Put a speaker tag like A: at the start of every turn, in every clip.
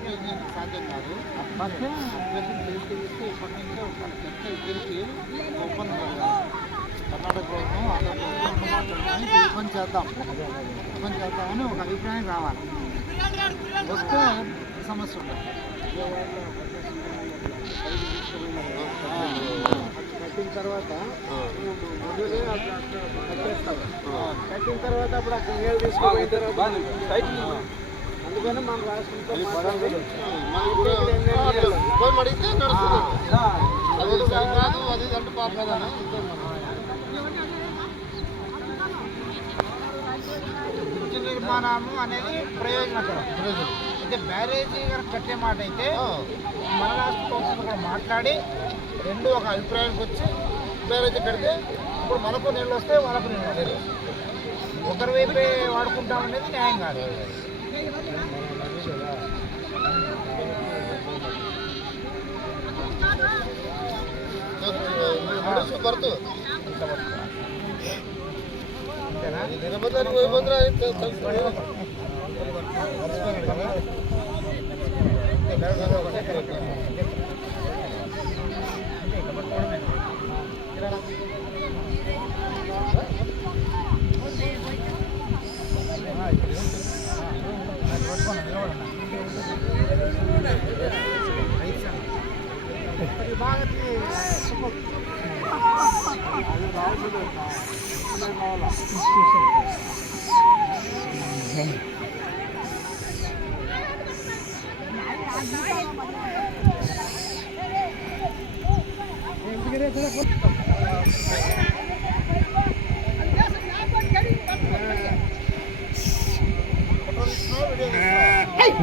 A: సాధ్యం కాదు అభ్యర్థిని తెలిస్తే ఇప్పటి నుంచే ఒక చర్చ జరిపి ఒప్పందం. కర్ణాటక ప్రభుత్వం ఆంధ్ర ప్రభుత్వం చేద్దాం ఇబ్బంది చేద్దామని ఒక అభిప్రాయం రావాలి వస్తే సమస్య ఉంటుంది కట్టిన తర్వాత కట్టిన తర్వాత అప్పుడు అక్కడ నీళ్ళు తీసుకుపోయిన తర్వాత అందుకని మన రాష్ట్రంతో మాట్లాడి అది సరికాదు అది అంటే బ్రిడ్జ్ నిర్మాణము అనేది ప్రయోజనకరం. అంటే బ్యారేజీ కనుక కట్టే మాట అయితే మన రాష్ట్ర కూడా మాట్లాడి రెండు ఒక అభిప్రాయానికి వచ్చి బ్యారేజీ కడితే ఇప్పుడు మనకు నీళ్ళు వస్తే వాళ్ళకు నీళ్ళు వస్తాయి. ఒకరి వైపే వాడుకుంటాం అనేది న్యాయం కాదు. ಬರ್ತು
B: ಬಂದ್ರೆ ಆಯ್ತು Thank you. 哎。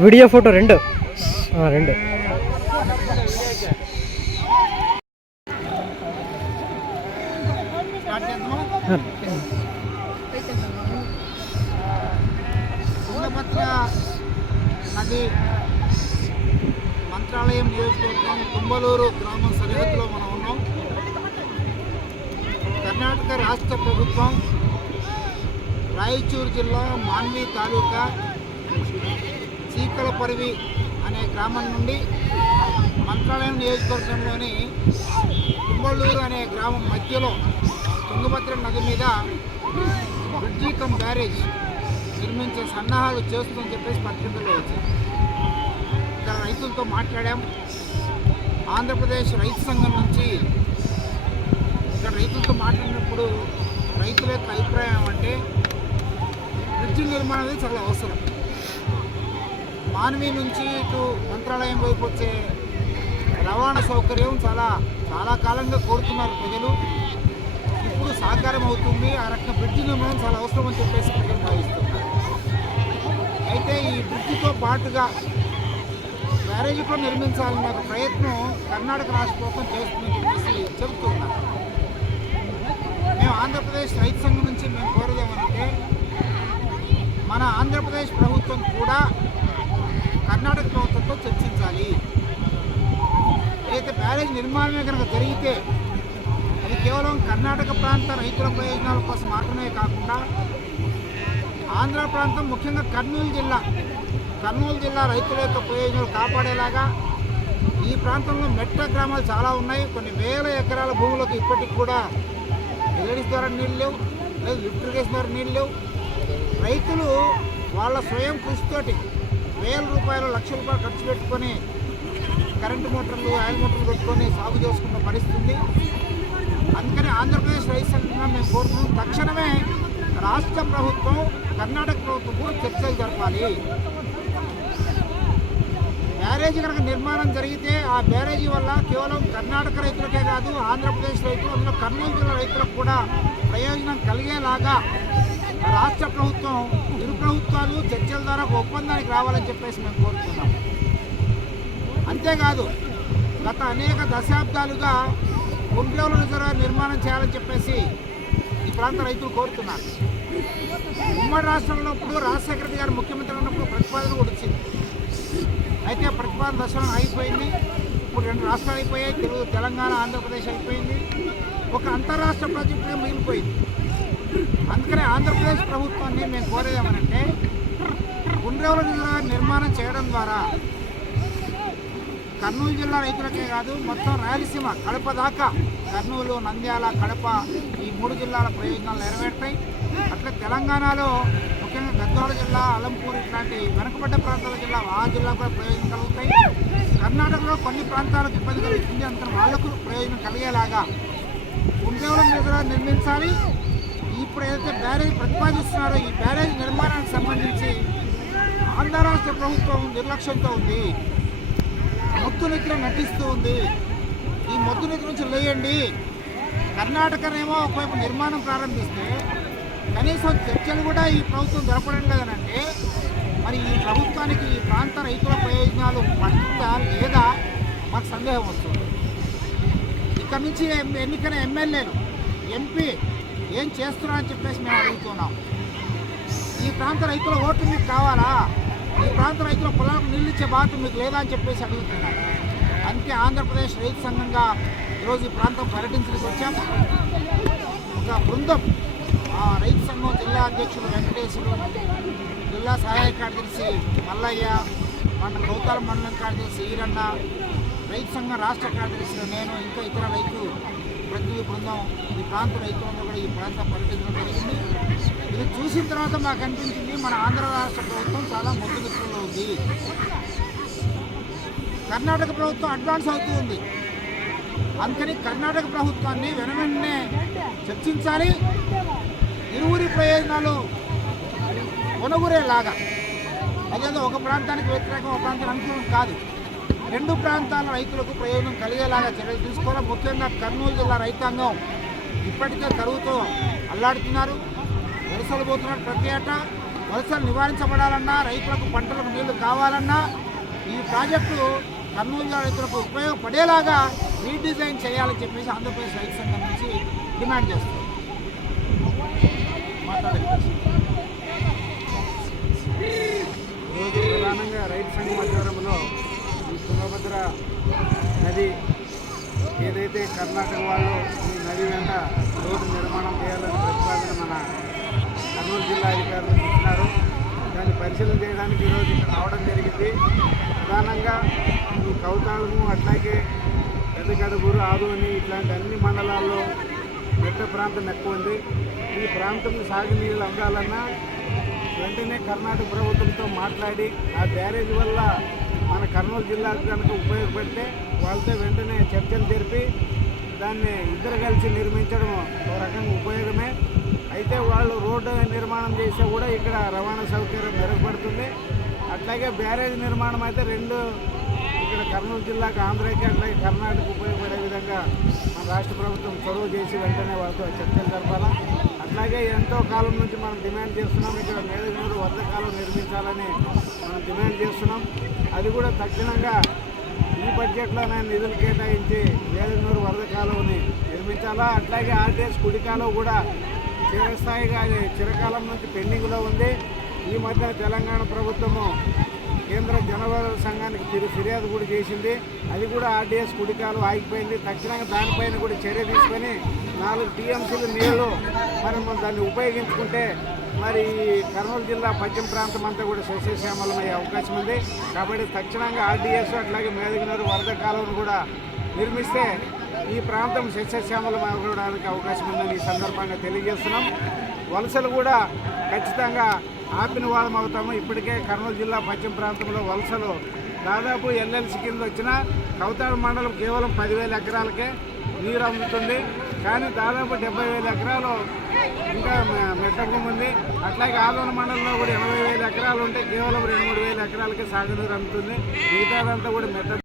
A: వీడియో ఫోటో రెండు. రెండు. నది మంత్రాలయం నియోజకవర్గం తుంబలూరు గ్రామం సరిహద్దులో మనం ఉన్నాం. కర్ణాటక రాష్ట్ర ప్రభుత్వం రాయచూరు జిల్లా మాన్వి తాలూకా చీకలపరివి అనే గ్రామం నుండి మంత్రాలయం నియోజకవర్గంలోని కుంబళ్ళూరు అనే గ్రామం మధ్యలో తుంగభద్ర నది మీద బ్రిడ్జి కమ్ బ్యారేజ్ నిర్మించే సన్నాహాలు చేస్తుందని చెప్పేసి పత్రికల్లో వచ్చింది. ఇక్కడ రైతులతో మాట్లాడాం. ఆంధ్రప్రదేశ్ రైతు సంఘం నుంచి ఇక్కడ రైతులతో మాట్లాడినప్పుడు రైతుల యొక్క అభిప్రాయం అంటే బ్రిడ్జి నిర్మాణం అనేది చాలా అవసరం. మానవి నుంచి ఇటు మంత్రాలయం వైపు వచ్చే రవాణా సౌకర్యం చాలా చాలా కాలంగా కోరుతున్నారు ప్రజలు. ఇప్పుడు సాకారం అవుతుంది ఆ రకం బ్రిడ్జి నిర్మాణం చాలా అవసరం అని చెప్పేసి ప్రజలు భావిస్తున్నారు. అయితే ఈ బ్రిడ్జితో పాటుగా బ్యారేజీ కూడా నిర్మించాలన్న ఒక ప్రయత్నం కర్ణాటక రాష్ట్ర ప్రభుత్వం చేస్తుందని చెప్పేసి చెబుతున్నారు. మేము ఆంధ్రప్రదేశ్ రైతు సంఘం నుంచి మేము కోరేదేమంటే మన ఆంధ్రప్రదేశ్ ప్రభుత్వం కూడా కర్ణాటక ప్రభుత్వంతో చర్చించాలి. అయితే బ్యారేజ్ నిర్మాణమే కనుక జరిగితే అది కేవలం కర్ణాటక ప్రాంత రైతుల ప్రయోజనాల కోసం మాత్రమే కాకుండా ఆంధ్ర ప్రాంతం ముఖ్యంగా కర్నూలు జిల్లా కర్నూలు జిల్లా రైతుల యొక్క ప్రయోజనాలు కాపాడేలాగా ఈ ప్రాంతంలో మెట్ట గ్రామాలు చాలా ఉన్నాయి. కొన్ని వేల ఎకరాల భూములకు ఇప్పటికి కూడా లేడీస్ ద్వారా నీళ్ళు లేవు లేదు లిఫ్ట్ ద్వారా నీళ్ళు లేవు. రైతులు వాళ్ళ స్వయం కృషితోటి వేల రూపాయలు లక్ష రూపాయలు ఖర్చు పెట్టుకొని కరెంటు మోటార్లు ఆయిల్ మోటార్లు పెట్టుకొని సాగు చేసుకున్న పరిస్థితి. అందుకని ఆంధ్రప్రదేశ్ రైతు సంఘంగా మేము కోరుతున్నాం తక్షణమే రాష్ట్ర ప్రభుత్వం కర్ణాటక ప్రభుత్వం చర్చలు జరపాలి. బ్యారేజీ కనుక నిర్మాణం జరిగితే ఆ బ్యారేజీ వల్ల కేవలం కర్ణాటక రైతులకే కాదు ఆంధ్రప్రదేశ్ రైతులు అందులో కర్నూలు జిల్లా రైతులకు కూడా ప్రయోజనం కలిగేలాగా రాష్ట్ర ప్రభుత్వం ఇరు ప్రభుత్వాలు చర్చల ద్వారా ఒప్పందానికి రావాలని చెప్పేసి మేము కోరుతున్నాం. అంతేకాదు గత అనేక దశాబ్దాలుగా కుండ్రేవుల రిజర్వాయర్ నిర్మాణం చేయాలని చెప్పేసి ఈ ప్రాంత రైతులు కోరుతున్నారు. ఉమ్మడి రాష్ట్రంలో ఇప్పుడు రాజశేఖర రెడ్డి గారు ముఖ్యమంత్రి ఉన్నప్పుడు ప్రతిపాదన కూడా వచ్చింది. అయితే ప్రతిపాదన దశలో అయిపోయింది. ఇప్పుడు రెండు రాష్ట్రాలు అయిపోయాయి. తెలుగు తెలంగాణ ఆంధ్రప్రదేశ్ అయిపోయింది. ఒక అంతరాష్ట్ర ప్రాజెక్టుగా మిగిలిపోయింది. అందుకనే ఆంధ్రప్రదేశ్ ప్రభుత్వాన్ని మేము కోరేదేమనంటే గుండ్రేవుల జిల్లా నిర్మాణం చేయడం ద్వారా కర్నూలు జిల్లా రైతులకే కాదు మొత్తం రాయలసీమ కడప దాకా కర్నూలు నంద్యాల కడప ఈ మూడు జిల్లాల ప్రయోజనాలు నెరవేర్తాయి. అట్లా తెలంగాణలో గద్వాల జిల్లా అలంపూర్ ఇట్లాంటి వెనుకబడ్డ ప్రాంతాల జిల్లా ఆ జిల్లా కూడా ప్రయోజనం కలుగుతాయి. కర్ణాటకలో కొన్ని ప్రాంతాలకు ఇబ్బంది కలుగుతుంది అంత వాళ్ళకు ప్రయోజనం కలిగేలాగా ఉండేవాళ్ళ మీద నిర్మించాలి. ఇప్పుడు ఏదైతే బ్యారేజ్ ప్రతిపాదిస్తున్నారో ఈ బ్యారేజ్ నిర్మాణానికి సంబంధించి ఆంధ్ర రాష్ట్ర ప్రభుత్వం నిర్లక్ష్యంతో ఉంది. మొత్తు నిద్ర నటిస్తూ ఉంది. ఈ మొత్తు నిద్ర నుంచి లేయండి. కర్ణాటకనేమో ఒకవైపు నిర్మాణం ప్రారంభిస్తే కనీసం చర్చలు కూడా ఈ ప్రభుత్వం జరపడం లేదనంటే మరి ఈ ప్రభుత్వానికి ఈ ప్రాంత రైతుల ప్రయోజనాలు పడుతుందా లేదా మాకు సందేహం వస్తుంది. ఇక్కడ నుంచి ఎన్నికైన ఎమ్మెల్యేలు ఎంపీ ఏం చేస్తున్నారని అని చెప్పేసి మేము అడుగుతున్నాం. ఈ ప్రాంత రైతుల ఓట్లు మీకు కావాలా? ఈ ప్రాంత రైతుల పొలాలకు నీళ్ళు ఇచ్చే బాధ్యత మీకు లేదా అని చెప్పేసి అడుగుతున్నారు అందుకే ఆంధ్రప్రదేశ్ రైతు సంఘంగా ఈరోజు ఈ ప్రాంతం పర్యటించడానికి వచ్చాము ఒక బృందం రైతు సంఘం జిల్లా అధ్యక్షులు వెంకటేశ్వరు జిల్లా సహాయ కార్యదర్శి మల్లయ్య మన గౌతాల మండలం కార్యదర్శి ఈరన్న రైతు సంఘం రాష్ట్ర కార్యదర్శి నేను ఇంకా ఇతర రైతు ప్రతినిధి బృందం ఈ ప్రాంత రైతులందరూ కూడా ఈ ప్రాంత పర్యటించడం జరిగింది ఇది చూసిన తర్వాత మాకు అనిపించింది మన ఆంధ్ర రాష్ట్ర ప్రభుత్వం చాలా ముందుగతుల్లో ఉంది. కర్ణాటక ప్రభుత్వం అడ్వాన్స్ అవుతూ ఉంది. అందుకని కర్ణాటక ప్రభుత్వాన్ని వెనవెన్నే చర్చించాలి. ఇరువురి ప్రయోజనాలు కొనుగురేలాగా అదేదో ఒక ప్రాంతానికి వ్యతిరేకం ఒక ప్రాంతం అనుకూలం కాదు. రెండు ప్రాంతాల రైతులకు ప్రయోజనం కలిగేలాగా చర్యలు తీసుకోవాలి? ముఖ్యంగా కర్నూలు జిల్లా రైతాంగం ఇప్పటికే కరువుతో అల్లాడుతున్నారు. వలసలు పోతున్నారు ప్రతి ఏటా. వలసలు నివారించబడాలన్నా రైతులకు పంటలకు నీళ్ళు కావాలన్నా ఈ ప్రాజెక్టు కర్నూలు జిల్లా రైతులకు ఉపయోగపడేలాగా రీడిజైన్ చేయాలని చెప్పేసి ఆంధ్రప్రదేశ్ రైతు సంఘం నుంచి డిమాండ్ చేస్తుంది.
C: ఈరోజు ప్రధానంగా రైతు సంఘం ఆధ్వర్యంలో ఈ తుంగభద్ర నది ఏదైతే కర్ణాటక వాళ్ళు ఈ నది వెంట రోడ్డు నిర్మాణం చేయాలని ప్రతిపాదన మన కర్నూలు జిల్లా అధికారులు ఇచ్చినారు దాన్ని పరిశీలన చేయడానికి ఈరోజు ఇక్కడ రావడం జరిగింది. ప్రధానంగా ఈ కౌతాళము అట్లాగే పెద్దగడుగురు ఆదోని ఇట్లాంటి అన్ని మండలాల్లో మెట్ట ప్రాంతం ఎక్కువ ఉంది. ఈ ప్రాంతం సాగునీళ్ళు అందాలన్నా వెంటనే కర్ణాటక ప్రభుత్వంతో మాట్లాడి ఆ బ్యారేజ్ వల్ల మన కర్నూలు జిల్లాకు కనుక ఉపయోగపడితే వాళ్ళతో వెంటనే చర్చలు జరిపి దాన్ని ఇద్దరు కలిసి నిర్మించడం ఒక రకంగా ఉపయోగమే. అయితే వాళ్ళు రోడ్డు నిర్మాణం చేస్తే కూడా ఇక్కడ రవాణా సౌకర్యం మెరుగుపడుతుంది. అట్లాగే బ్యారేజ్ నిర్మాణం అయితే రెండు కర్నూలు జిల్లాకు ఆంధ్రాకి అట్లాగే కర్ణాటక ఉపయోగపడే విధంగా మన రాష్ట్ర ప్రభుత్వం చొరవ చేసి వెంటనే వాళ్ళతో చర్చలు జరపాలా. అట్లాగే ఎంతో కాలం నుంచి మనం డిమాండ్ చేస్తున్నాం ఇక్కడ మేధగుడు వరద కాలం నిర్మించాలని మనం డిమాండ్ చేస్తున్నాం. అది కూడా తక్షణంగా ఈ బడ్జెట్లోనే నిధులు కేటాయించి మేధగునూరు వరద కాలువని నిర్మించాలా? అట్లాగే ఆర్టీఎస్ కుడి కాలువ కూడా చిరస్థాయిగా అది చిరకాలం నుంచి పెండింగ్లో ఉంది. ఈ మధ్య తెలంగాణ ప్రభుత్వము కేంద్ర జనవరుల సంఘానికి తిరిగి ఫిర్యాదు కూడా చేసింది. అది కూడా ఆర్డీఎస్ కుడికాలు ఆగిపోయింది. తక్షణంగా దానిపైన కూడా చర్య తీసుకొని నాలుగు టీఎంసీలు నీళ్ళు మరి మనం దాన్ని ఉపయోగించుకుంటే మరి ఈ కర్నూలు జిల్లా పశ్చిమ ప్రాంతం అంతా కూడా సస్యశ్యామలమయ్యే అవకాశం ఉంది. కాబట్టి తక్షణంగా ఆర్డీఎస్ అట్లాగే మేదగినారు వరద కాలువను కూడా నిర్మిస్తే ఈ ప్రాంతం సస్యశ్యామలం అవ్వడానికి అవకాశం ఉందని ఈ సందర్భంగా తెలియజేస్తున్నాం. వలసలు కూడా ఖచ్చితంగా ఆపిన వాళ్ళం అవుతాము. ఇప్పటికే కర్నూలు జిల్లా పశ్చిమ ప్రాంతంలో వలసలు దాదాపు ఎల్ఎల్సి కింద వచ్చిన కౌతాడ మండలం కేవలం పదివేల ఎకరాలకే నీరు అందుతుంది. కానీ దాదాపు డెబ్బై వేల ఎకరాలు ఇంకా మెట్టకం ఉంది అట్లాగే ఆదోన మండలంలో కూడా ఎనభై వేల ఎకరాలు ఉంటే కేవలం రెండు మూడు వేల ఎకరాలకే సాగునీరు అందుతుంది. మిగతాదంతా కూడా మెట్ట